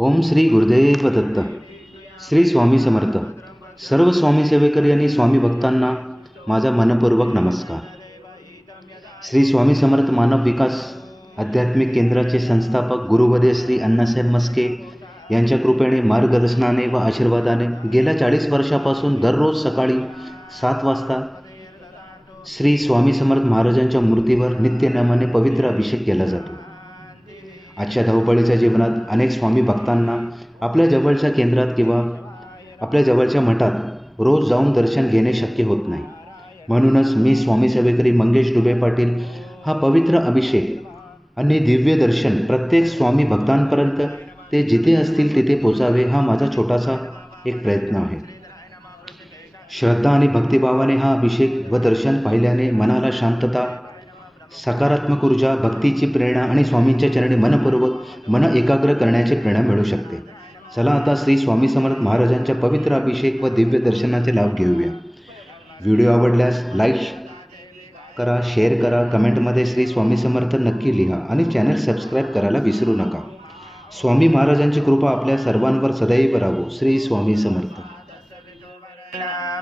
ओम श्री गुरुदेव दत्त. श्री स्वामी समर्थ. सर्व स्वामी सेवेकरी आणि स्वामी भक्तांना माझा मनपूर्वक नमस्कार. श्री स्वामी समर्थ मानव विकास आध्यात्मिक केंद्राचे संस्थापक गुरुवर्य श्री अण्णासाहेब मस्के यांच्या कृपेने, मार्गदर्शनाने व आशीर्वादाने गेल्या 40 वर्षापासून दररोज सकाळी 7 वाजता श्री स्वामी समर्थ महाराजांच्या मूर्तीवर नित्यनेमाने पवित्र अभिषेक केला जातो. आजच्या धावपळीच्या जीवनात अनेक स्वामी भक्तांना आपल्या जवळच्या केंद्रात किंवा आपल्या जवळच्या मठात रोज जाऊन दर्शन घेणे शक्य होत नाही. म्हणूनच मी स्वामी सेवेकरी मंगेश डुबे पाटील हा पवित्र अभिषेक आणि दिव्य दर्शन प्रत्येक स्वामी भक्तांपर्यंत ते जिथे असतील तिथे पोचावे हा माझा छोटासा एक प्रयत्न आहे. श्रद्धा आणि भक्तिभावाने हा अभिषेक व दर्शन पाहिल्याने मनाला शांतता, सकारात्मक ऊर्जा, भक्तीची प्रेरणा आणि स्वामींच्या चरणी मन एकाग्र करण्याची प्रेरणा मिळू शकते. चला आता श्री स्वामी समर्थ महाराजांच्या पवित्र अभिषेक व दिव्य दर्शनाचे लाभ घेऊया. व्हिडिओ आवडल्यास लाईक करा, शेअर करा, कमेंटमध्ये श्री स्वामी समर्थ नक्की लिहा आणि चॅनल सबस्क्राईब करायला विसरू नका. स्वामी महाराजांची कृपा आपल्या सर्वांवर सदैव राहो. श्री स्वामी समर्थ.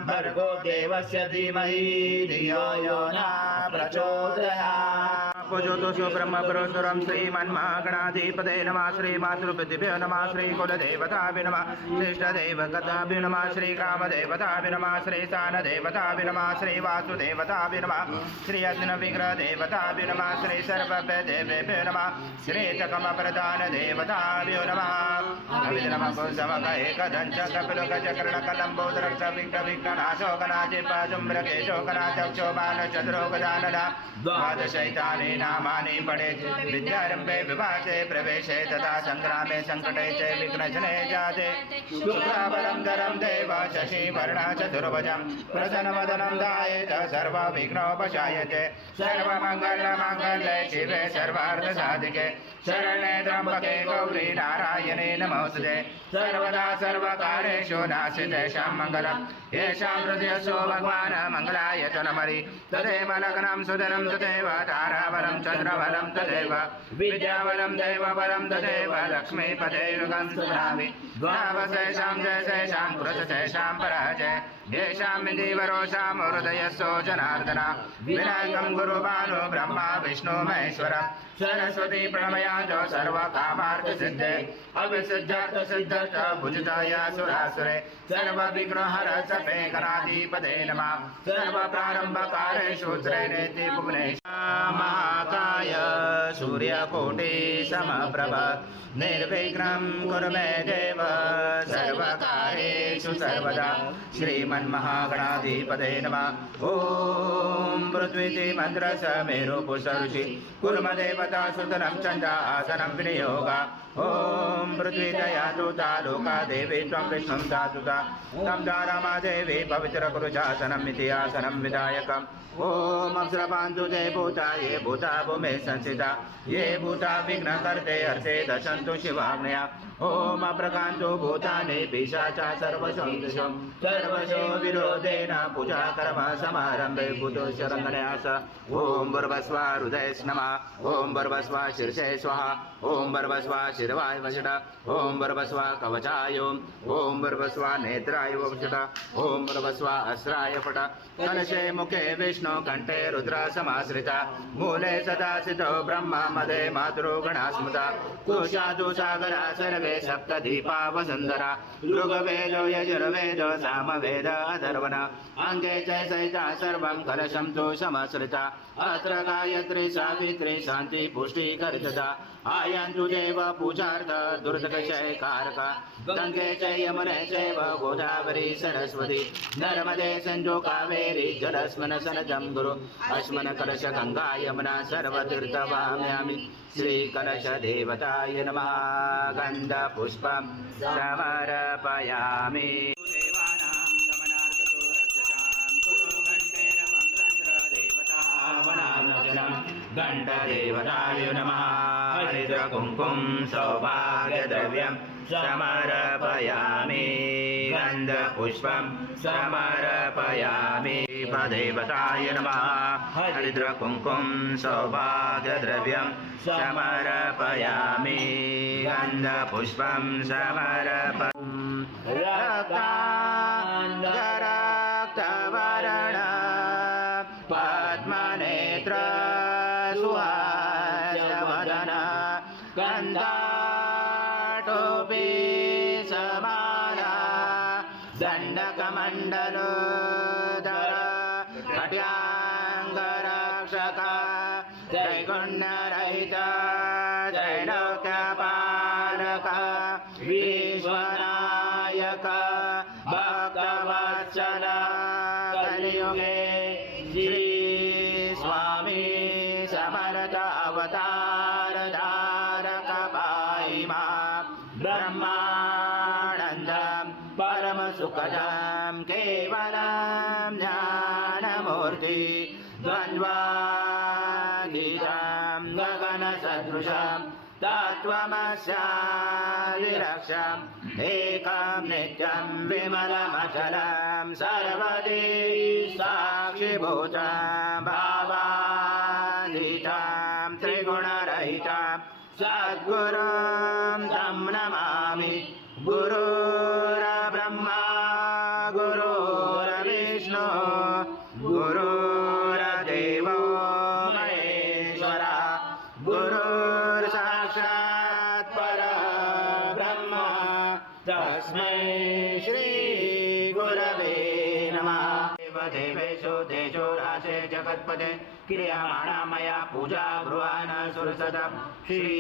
भर्गो देवस्य धीमहि धियो यो न प्रचोदयात्. पूजोतोषो ब्रह्मपुरोत्तरं श्रीमन्महागणाधिपते नमः. श्रीमातृपतिभ्यो नमः. श्रीकुलदेवताभ्यो नमः. श्रेष्ठदेवगताभ्यो नमः. श्रीकामदेवताभ्यो नमः. श्रीस्थानदेवताभ्यो नमः. श्रीवासुदेवताभ्यो नमः. श्रीअग्निविग्रहदेवताभ्यो नमः. श्रीसर्वदेवेभ्यो नमः. श्रीचकमप्रधानदेवताभ्यो नमः. अविनमकुसमकैकदञ्च कपिलगजकर्णकलम्बोदरक्षविक्रविक्रनाशोकनाचिपाजुम्रकेशोकनाचक्षोबाणचन्द्रोगजानन द्वादशैतानि नामानि पठेत्. विद्यारम्भे विभासे प्रवेशे तथा संग्रामे संकटे च विघ्नजने जाते. शुक्लाभरं धरं देव शशिवर्णः चतुर्भुजं प्रसन्नवदनं ध्यायेत् सर्वविघ्नोपशायते. सर्वमङ्गलमाङ्गल्ये शिवे सर्वार्थसाधिके शरण्ये त्र्यम्बके गौरी नारायणे नमोस्तुते. सर्वदा सर्वकार्येषु नास्तितेषां मङ्गलं. येषां हृदयसो भगवान् मङ्गलाय च नमरि. तदेव लग्नं सुधनं तदेव ताराबलं चन्द्रबलं तदेव विद्याबलं देवबलं तदेव लक्ष्मीपतेरुगं सुधामि. द्वावशेषां जयशेषां कृतशेषां पराजय. येषां विधिवरोषां हृदयस्थो जनार्दन. विनायकं गुरुभानु ब्रह्मा विष्णु महेश्वर. सरस्वती प्रणमयाजो सर्वकामार्थसिद्धे. अविसिद्धार्थसिद्धश्च भुजताय सुरासुरे. सर्वविघ्नहर सपे गणाधिपते नमः. सर्वप्रारम्भकारेषु त्रिनेति भुवनेश. महाकाय सूर्यकोटि समप्रभ. निर्विघ्नं कुरु मे देव सर्वकार्येषु सर्वदा. श्रीमन्महागणाधिपते नमः. ॐ पृथ्वीति मन्द्रस मेरुपुषऋषि कुर्मदेवता सुतनं चन्द्र आसनं विनियोग. ॐ पृथ्वी दयातु तालुका देवी त्वं विष्णुं दातुता. तं रमादेवी पवित्र कुरुशासनम् इति आसनं विधायकम्. ॐ अप्सरपान्तु ते भूता ये भूता भूमे संस्थिता. ये भूता विघ्नकर्ते अर्थे दशन्तु शिवाग्नया. ॐ अप्रकान्तु भूतानि पिशाचा सर्वशो विरोधेन पूजा कर्म समारम्भे भूतो शरण्यस. ॐ भर्वस्व हृदये नमः. ॐ भर्वस्व शीर्षे स्वाहा. ॐ भर्वस्व शिरवाय वषट. ॐ भर्वस्व कवचाय. ॐ भर्वस्व नेत्राय वषट. ॐ भर्वस्व अस्राय फट. कलशे मुखे विष्णु कंठे रुद्र समाश्रिता. मूले सदा स्थितो ब्रह्मा मध्ये मातृगणा स्मृता. कोशादु सागरा सर्वे सप्तदीपा वसुन्धरा. ऋग्वेदो यजुर्वेदो सामवेद अथर्वण. अङ्गे च सहिता सर्वं कलशं तु समाश्रिता. अत्र गायत्री सावित्री शान्ति पुष्टिकर्तदा. आयान्तु देव पूजार्थ दुर्दशयकारक. गङ्गे च यमुने चैव गोदावरी सरस्वती. नर्मदे सिन्धु कावेरी जलस्मिन् सनजं गुरु. अस्मिन् कलश गङ्गा यमुना सर्वतीर्थवाम्यामि. श्रीकलशदेवताय नमः. गन्धपुष्पं समर्पयामि. गण्डदेवताय नमः. हरिद्रकुङ्कुम सौभाग्यद्रव्यं समर्पयामि. गन्धपुष्पं समर्पयामि. देवताय नमः. हरिद्रकुङ्कुम सौभाग्यद्रव्यं समर्पयामि. गन्धपुष्पं समर्पयामि रक्ताङ्गरक्तवर्ण पद्मनेत्र सुहासवदन गन्धाटोपी समाना दण्डकमण्डलोदर खड्याङ्गरक्षक त्रैगुण्यरहित त्रैलोक्यपालक विश्वनायक भक्तवत्सल कलियुगे श्री स्वामी समर्थ अवतार धारक पाहि मां ब्रह्मानन्दं परमसुखदं केवलं ज्ञानमूर्ति द्वन्द्वातीतं गगनसदृशं तत्त्वमस्यादिलक्ष्यम् एकं नित्यं विमलमचलं सर्वदी साक्षिभूतं भावातीतं त्रिगुणरहितं सद्गुरुं तं नमामि गुरुर्ब्रह्मा गुरुर्विष्णु गुरुर्देवो महेश्वरा गुरुर्साक्षात् परब्रह्म तस्मै श्री गुरवे नमः देवेषु तेजो राशे जगत्पते क्रियमाणा मया पूजा गृहाण सुरसदं श्री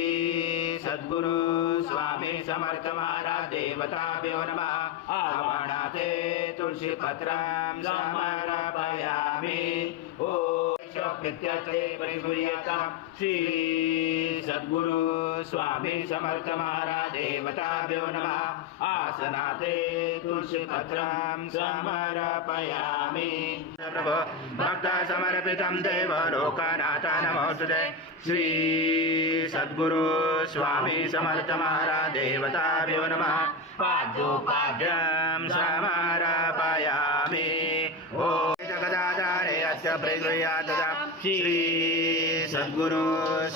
सद्गुरु स्वामी समर्थ महाराज देवताभ्यो नमः आवाहनाते तुलसीपत्रं समर्पयामि ॐ प्रत्यर्थे परिगृह्यतां श्री सद्गुरु स्वामी समर्थ महाराज देवताभ्यो नमः आसनाते तुलसीपत्रं समर्पयामि प्रभो भक्त समर्पितं देव लोकनाथ नमोस्तुते श्री सद्गुरु स्वामी समर्थ महाराज देवताभ्यो नमः पाद्योपाद्यं समर्पयामि ॐ जगदाधारे अस्य प्रगृह्यातदा श्री सद्गुरु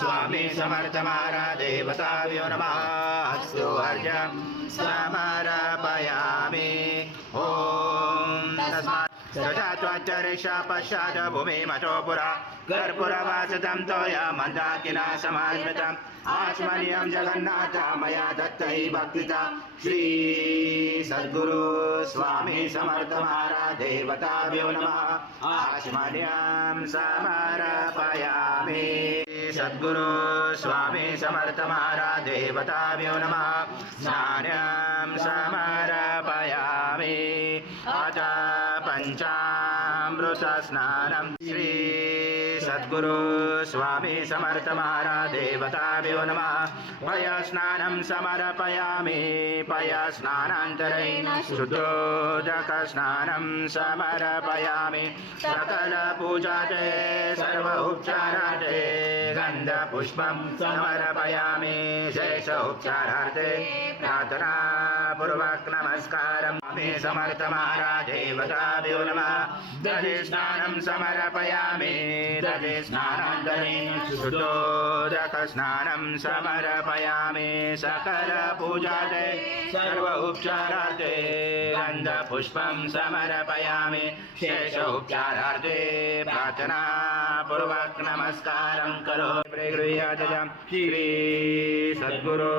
स्वामी समर्थ महाराज देवताभ्यो नमः अस्तु अर्घ्यं समर्पयामि ॐ तस्मात् सजात्वाच्चरिषा पश्चात् भूमिमतो पुरा कर्पूरवासतं तोया मन्दाकिना समाश्रितम् आस्मर्यं जगन्नाथ मया दत्तै भक्तिता श्री सद्गुरु स्वामी समर्थ महाराज देवताभ्यो नमः आस्मर्यं समर्पयामि सद्गुरु स्वामी समर्थ महाराज देवताभ्यो नमः स्नानं समर्पयामि अथ पंचामृत स्नानं श्री सद्गुरु स्वामी समर्थ महाराज देवताभ्यो नमः पय स्नानं समर्पयामि पय स्नानान्तरेण शुद्धोदक स्नानं समर्पयामि सकल पूजाते सर्व उपचाराते गन्धपुष्पं समर्पयामि शेष उपचारार्थे प्रार्थना पूर्वक नमस्कारं स्वामी समर्थ महाराज देवताभ्यो नमः दधि स्नानं समर्पयामि दधि स्नानान्तरेण शुद्धोदक स्नानं समर्पयामि सकल पूजाते सर्व उपचारार्थे गन्धपुष्पं समर्पयामि शेष उपचारार्थे प्रार्थना पूर्वक नमस्कारं करोमि प्रगृह्यातजां श्री सद्गुरु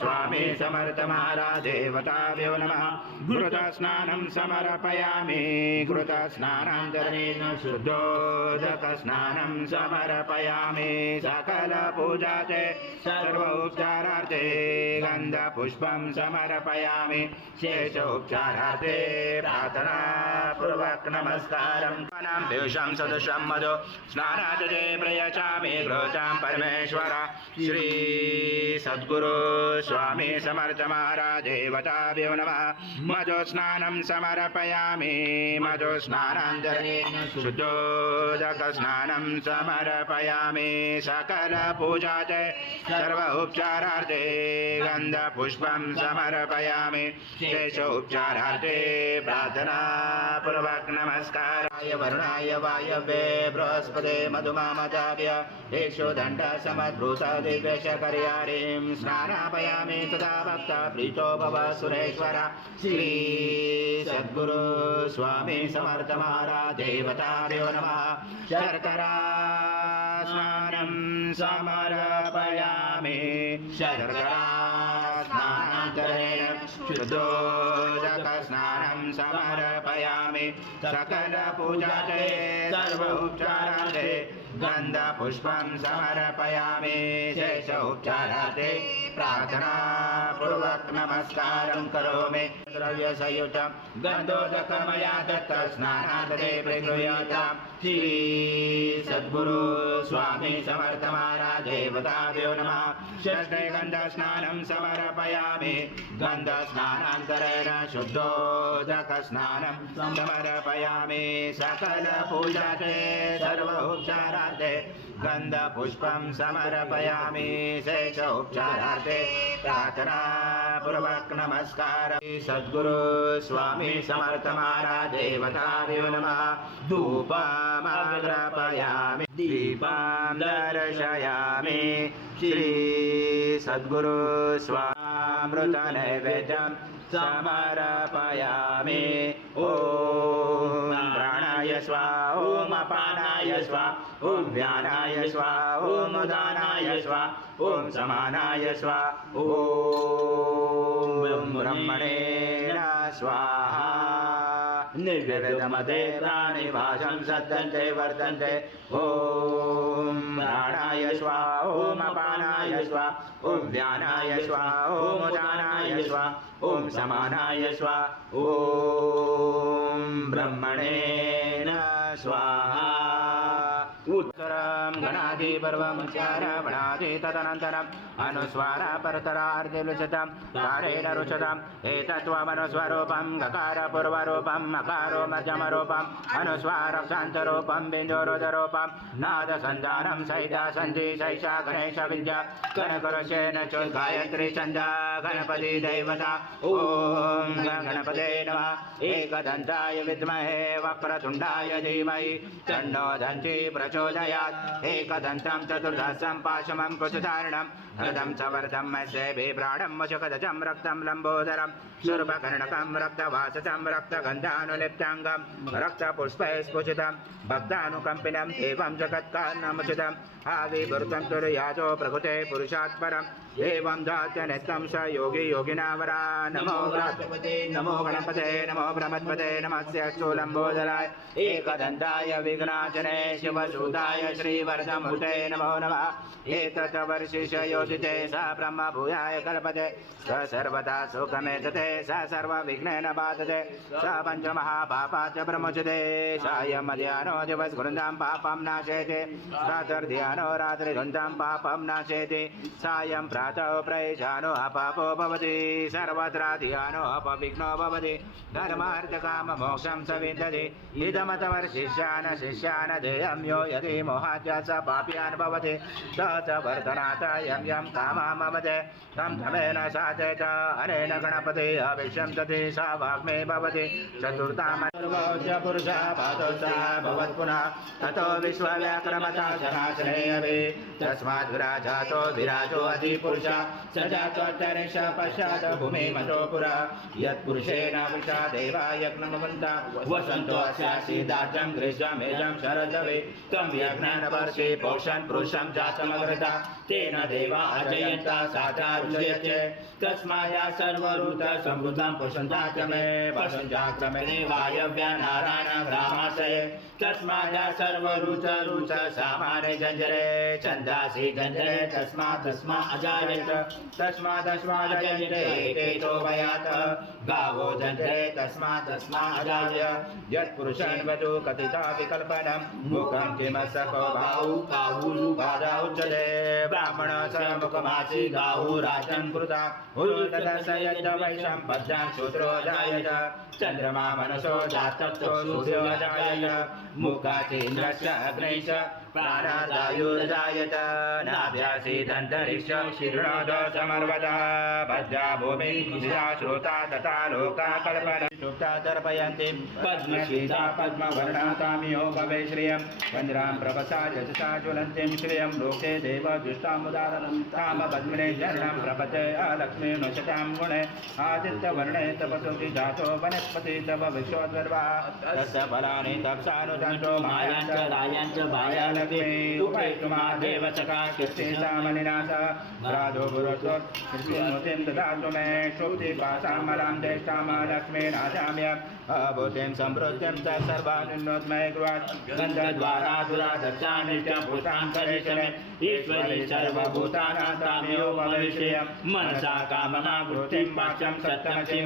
स्वामी समर्थ महाराज देवताभ्यो नमः घृत स्नानं समर्पयामि घृत स्नानान्तरेण शुद्धोदक स्नानं समर्पयामि सकल पूजाते सर्व उपचारार्थे गन्धपुष्पं समर्पयामि शेष उपचारार्थे प्रार्थना पूर्वक नमस्कारं देशं सदृशं मधु स्नानात् ते प्रयचामि घृतं परमेश्वर श्री सद्गुरु स्वामी समर्थ महाराज देवताभ्यो नमः मधु स्नानं समर्पयामि मधु स्नानान्तरेण शुद्धोदक स्नानं समर्पयामि सकल पूजाते सर्व उपचारार्थे गन्धपुष्पं समर्पयामि शेषोपचारार्थे प्रार्थनापूर्वक नमस्काराय वरुणाय वायवे बृहस्पते मधुमामचार्य दण्ड समद्भूत दिव्यशकर्यारीं स्नानापयामि तदा भक्त प्रीतो भव सुरेश्वर श्री सद्गुरु स्वामी समर्थ महाराज देवताभ्यो नमः शर्करा स्नानं समर्पयामि शर्करा स्नानान्तरेण शुद्धोदक स्नानं समर्पयामि सकल पूजाते सर्व उपचाराते गन्धपुष्पं समर्पयामि शेष उपचाराते प्रार्थनापूर्वक नमस्कारं करोमि द्रव्यसंयुतं गन्धोदकमया दत्त स्नानादते प्रगृह्यतां श्री सद्गुरु स्वामी समर्थ महाराज देवताभ्यो नमः षष्ठे गन्धस्नानं समर्पयामि गन्धस्नानान्तरेण शुद्धोदक स्नानं समर्पयामि सकल पूजाते सर्व उपचारार्थे गन्धपुष्पं समर्पयामि शेष उपचारार्थे प्रार्थनापूर्वक नमस्कार सद्गुरु स्वामी समर्थ महाराज देवताभ्यो नमः धूपमग्रापयामि दीपं दर्शयामि श्री सद्गुरु स्वामृत नैवेद्यं समर्पयामि ॐ प्राणाय स्वाहा ॐ अपानाय स्वाहा ॐ व्यानाय स्वाहा ॐ उदानाय स्वाहा ॐ समानाय स्वाहा ॐ ब्रह्मणे स्वाहा निर्वेदमते प्राणिभाषं सद्यन्ते वर्धन्ते ॐ प्राणाय स्वाहा ॐ अपानाय स्वाहा ॐ व्यानाय स्वाहा ॐ उदानाय स्वाहा ॐ समानाय स्वाहा ॐ ब्रह्मणे स्वाहा उत्तरं गणाधिपर्वमुच्चारवणादि तदनन्तरम् अनुस्वारा परतरार्धेलुचतां कारेण रुचताम् एतत्त्वमनुस्वरूपं गकारपूर्वरूपं मकारो मध्यमरूपम् अनुस्वारक्षान्तरूपं बिन्दुरुदरूपं नादसन्धानं सहिता सन्धि सैषा गणेशविद्या कनकरशेन च गायत्री छन्दा गणपति दैवता ॐ गणपते नमः एकदन्ताय विद्महे वक्रतुण्डाय धीमहि तन्नो दन्ति प्रचोदयात् एकदन्तं चतुर्दशं पाशमं कुचधारणं हृदं च वरदं मत्स्ये बिभ्राणं मशकदचं रक्तं लम्बोदरं शूर्पकर्णकं रक्तवासचं रक्तगन्धानुलिप्ताङ्गं रक्तपुष्पैः स्फुटितं भक्तानुकम्पिनं एवं जगत्कारणमुचितम् आविर्भूतं तुर्याजो प्रकृते पुरुषात् परम् एवं दात्य नित्यं स योगी योगिनावरा नमो व्रातपते नमो गणपते नमो ब्रह्मपते नमस्य लम्बोदराय एकदन्ताय विघ्नाचने शिवसूताय श्रीवरदमूर्ते नमो नमः एतत् वर्षिष योजिते स ब्रह्मभूयाय कल्पते स सर्वदा सुखमेतते स सर्वविघ्नेन बाधते स पञ्चमहापापात् ब्रह्मोच्यते सायमध्याह्नो दिवसगुरुन्दां पापं नाशयति प्रातर्ध्यानो रात्रिगुन्दां पापं नाशयति सायं प्रातः प्रयजानो अपापो भवति सर्वत्र ध्यानो अपविघ्नो भवति धर्मार्थकाममोक्षं स विन्दति इदमतवर्षिष्यान् शिष्यान् ध्येयं यो यदि मोहाद्य स पाप्यान् भवति स च वर्धनात् यं यं कामां ममते तं धमेन साधयेत अनेन गणपते अविश्यं दति स वाग्मे भवति चतुर्थामर्वोच्च पुरुषः पादोत्सा भवत्पुनः ततो विश्वव्याक्रमता जनाश्रयवे तस्मात् विराजातो विराजो अधिपुरुषः स जातोत्तरेश पश्चात् भूमिमतो पुरा यत्पुरुषेण वृषा देवा यज्ञमवन्ता वसन्तो अस्यासि दार्जं ग्रीष्ममेजं शरदवे तं यज्ञानवर्षे पौषन् पुरुषं जातमग्रता तेन देवा अजयन्ता साचा रुचयते तस्माया सर्वऋत समृद्धं पशन्ताक्रमे पशन्ताक्रमे वायव्या नारायण ग्रामाशये तस्माया सर्वऋत रुच सामाने जञ्जरे छन्दासि जञ्जरे तस्मात् अजायत तस्मात् अजायते एकेतो वयात गावो जञ्जरे तस्मात् अजाय यत्पुरुषन् वधु कथिता विकल्पनं मुखं किमसको भावो काहू बाधा उच्यते ब्राह्मण मुखमासी गाहु राजन् कृता उरुतदस्य यज्ञ वैशम्पद्या शूद्रो जायत चन्द्रमा मनसो जातत्सो सूर्यो जायत मुखाचेन्द्रस्य अग्नैश्च प्राणादायुर्जायत नाभ्यासीदन्तरिक्ष शीर्णोद समर्वतः भद्रा भूमिः श्रोता तथा लोका कल्पना सुप्ता तर्पयन्ति पद्मशीता पद्मवर्णा तामियो भवे श्रियं चन्द्रां प्रभसा यशसा ज्वलन्तीं श्रियं लोके देव दुष्टामुदारं ताम पद्मिने जरणं प्रपते अलक्ष्मी नुषतां गुणे आदित्यवर्णे तपसोऽपि जातो वनस्पति तव विश्वोद्गर्वा तस्य फलानि तप्सानुदण्डो मायांच रायांच लक्ष्मी उपैतुमा देवचका कीर्तिशामनिनाश राधो गुरुत्व कृष्णोतिं ददातु मे शुद्धिपाशामलां ज्येष्ठां लक्ष्मी नाशाम्य अभूतिं समृद्धिं च सर्वानुन्नोत्मय गृहात् गन्धद्वारा दुरादर्शा नित्यभूतां करिष्यमे ईश्वरी सर्वभूतानां तामेव भविष्यं मनसा कामना वृत्तिं वाच्यं सत्यमसि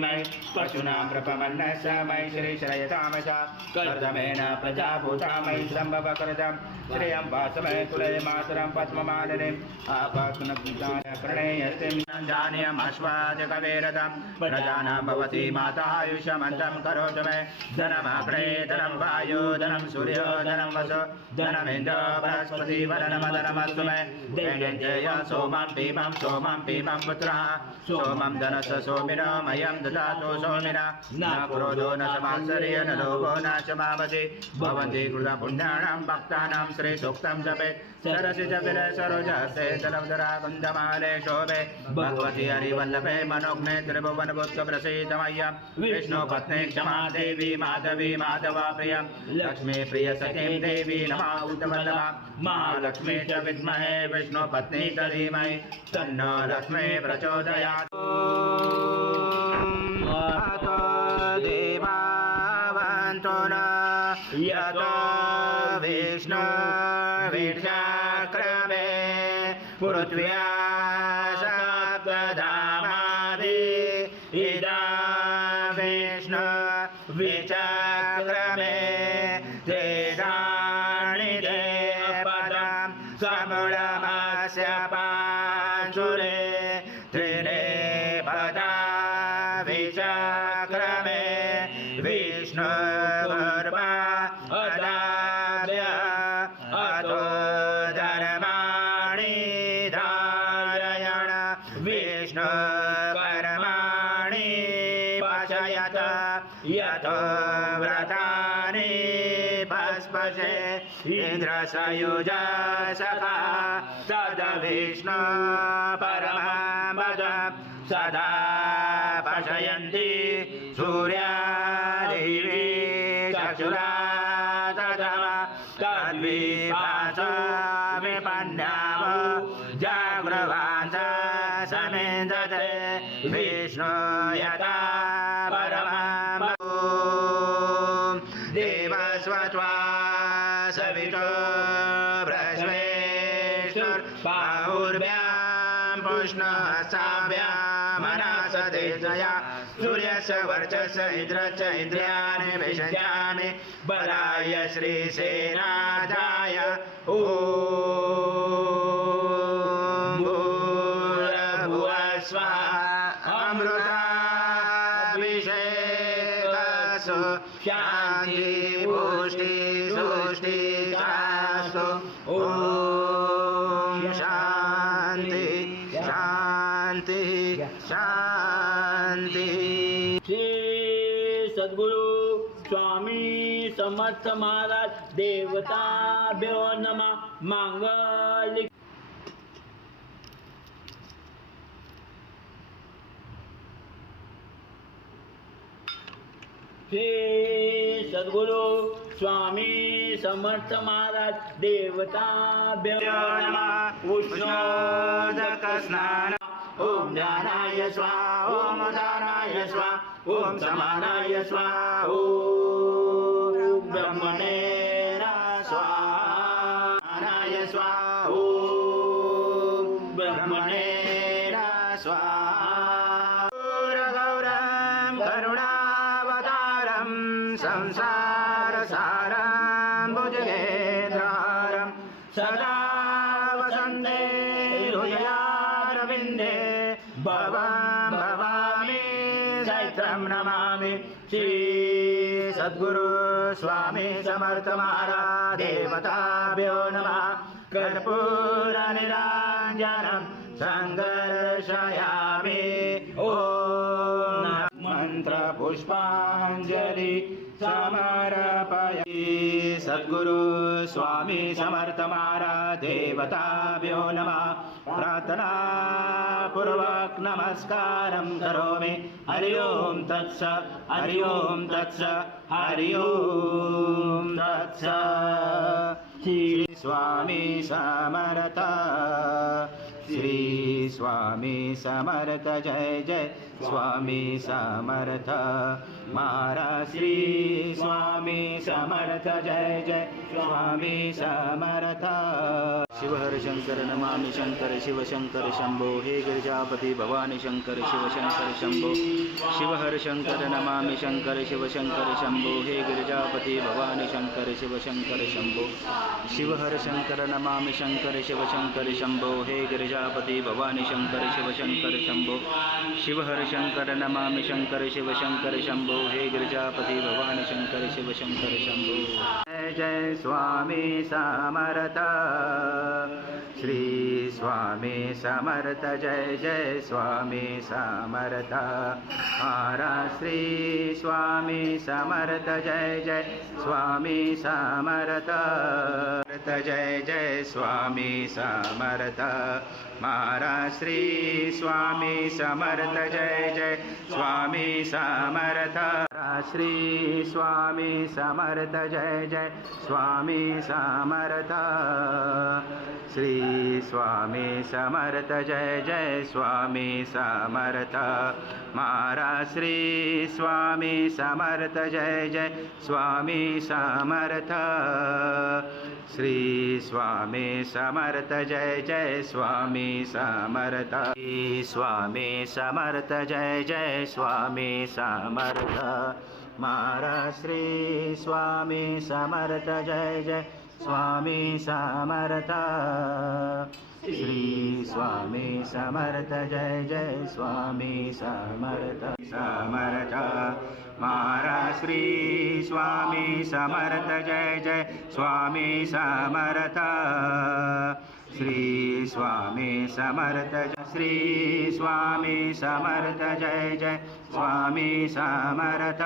पशूनां प्रपमन्नस्य मयि श्रीश्रयतामसा कर्दमेन प्रजाभूता मयि सम्भव कृतं श्रियं वासमय कुले मातरं पद्ममालिनीं आपात्मनप्रणेयस्तिं धान्यमश्वादिकवेरतं प्रजानां भवति माता आयुष्यमन्तं करोतु मे धनमाग्रे धनं वायु धनं सूर्यो धनं वसु धनमिन्द्र बृहस्पति वरनमदनमस्तु मे दैन्यञ्जय सोमं पीमं पुत्रः सोमं धनस सोमिन मह्यं ददातु सोमिन न क्रोधो न समात्सर्य न लोभो न क्षमावसि भवन्ति कृता पुण्यानां भक्तानां श्रीसूक्तं जपेत् सरसि च विनय सरोजसे जलधरा कुन्दमाले शोभे भगवति हरिवल्लभे मनोज्ञे त्रिभुवनभूत प्रसीद मह्यं विष्णुपत्नी क्षमा देवी माधवी माधवा प्रियं लक्ष्मी प्रिय सखीं देवी नमोस्तुवल्लभा महालक्ष्मी च विद्महे विष्णुपत्नी च धीमहि तन्नो लक्ष्मी प्रचोदयात् अतो देवावन्तो न यतो विष्णु वीर्याक्रमे पृथ्व्या सप्तधामादि इदा विष्णु विचक्रमे तेदानि देवपदं समूलमस्य पांशुरे त्रिणे पदा विचक्रमे विष्णु गर्भा अदाभ्य अतो धर्माणि धारयण विष्णु कर्माणि पशयत यतो व्रतानि भस्पसे इन्द्रसयुज सखा तद विष्णु परमपद सदा पशयन्ति सूर्यादेवी चक्षुरा तदवा तद्विपास विपन्याव जागृवांस समेन्दते विष्णु यथा परमं देवस्वत्वा सवितो बृहस्पतिर्बाहुर्भ्यां पुष्णहस्ताभ्यां मनसतेजया सूर्यस्य वर्चस्य इन्द्रस्य इन्द्रियाणि विषयामि बलाय श्रीसेनाजाय ॐ भूर्भुवः स्वः अमृताभिषेकस्तु शान्ति पुष्टि सुष्टिरास्तु ॐ शान्ति शान्ति शान्ति श्री सद्गुरु स्वामी समर्थ महाराज देवताभ्यो नमः मांगलिक श्री सद्गुरु स्वामी समर्थ महाराज देवताभ्यो नमः उष्णोदक स्नान ओम ज्ञानाय स्वाहा ओम उदानाय स्वाहा ओम समानाय स्वाहा ओम ब्रह्मणे स्वाहा नाय स्वाहा ओम ब्रह्मणे स्वाहा गौरं करुणावतारं संसारसारं भुजगेन्द्रहारं सदा वसन्ते हृदयारविन्दे भवं भवामि चैत्रं नमामि श्री सद्गुरु स्वामी समर्थ महाराज देवताभ्यो नमः कर्पूरनिराञ्जनं सङ्कर्षयामि ॐ मन्त्रपुष्पाञ्जलि समर्पयामि सद्गुरु स्वामी समर्थ महाराज देवताभ्यो नमः प्रार्थनापूर्वक नमस्कारं करोमि हरि ओं तत्स हरि ओं तत्स हरि ओं तत्स श्री स्वामी समर्थ श्री स्वामी समर्थ जय जय स्वामी समर्थ महाराज श्री स्वामी समर्थ जय जय स्वामी समर्थ शिव हर शंकर नमामि शंकर शिव शंकर शंभो हे गिरिजापति भवानी शंकर शिव शंकर शंभो शिव हर शंकर नमामि शंकर शिव शंकर शंभो हे गिरिजापति भवानी शंकर शिव शंकर शंभो शिव हर शंकर नमामि शंकर शिव शंकर शंभो हे गिरिजापति भवानी शंकर शिव शंकर शंभो शिव हर शंकर नमामि शंकर शिव शंकर शंभो हे गिरिजापति भवानी शंकर शिव शंकर शंभो जय जय स्वामी समर्थ श्री स्वामी समर्थ जय जय स्वामी समर्थ महाराज श्री स्वामी समर्थ जय जय स्वामी समर्थ जय जय स्वामी समर्थ महाराज श्री स्वामी समर्थ जय जय स्वामी समर्थ श्री स्वामी समर्थ जय जय स्वामी समर्थ श्री स्वामी समर्थ जय जय स्वामी समर्थ महाराज श्री स्वामी समर्थ जय जय स्वामी समर्थ श्री स्वामी समर्थ जय जय स्वामी समर्थ श्री स्वामी समर्थ जय जय स्वामी समर्थ महाराज श्री स्वामी समर्थ जय जय स्वामी समर्थ श्री स्वामी समर्थ जय जय स्वामी समर्थ समर्थ महाराज श्री स्वामी समर्थ जय जय स्वामी समर्थ श्री स्वामी समर्थ श्री स्वामी समर्थ जय जय स्वामी समर्थ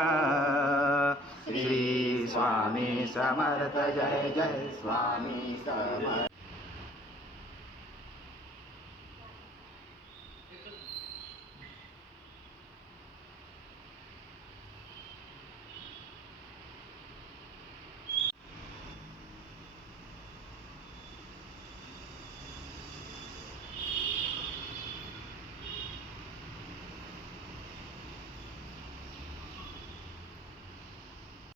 श्री स्वामी समर्थ जय जय स्वामी समर्थ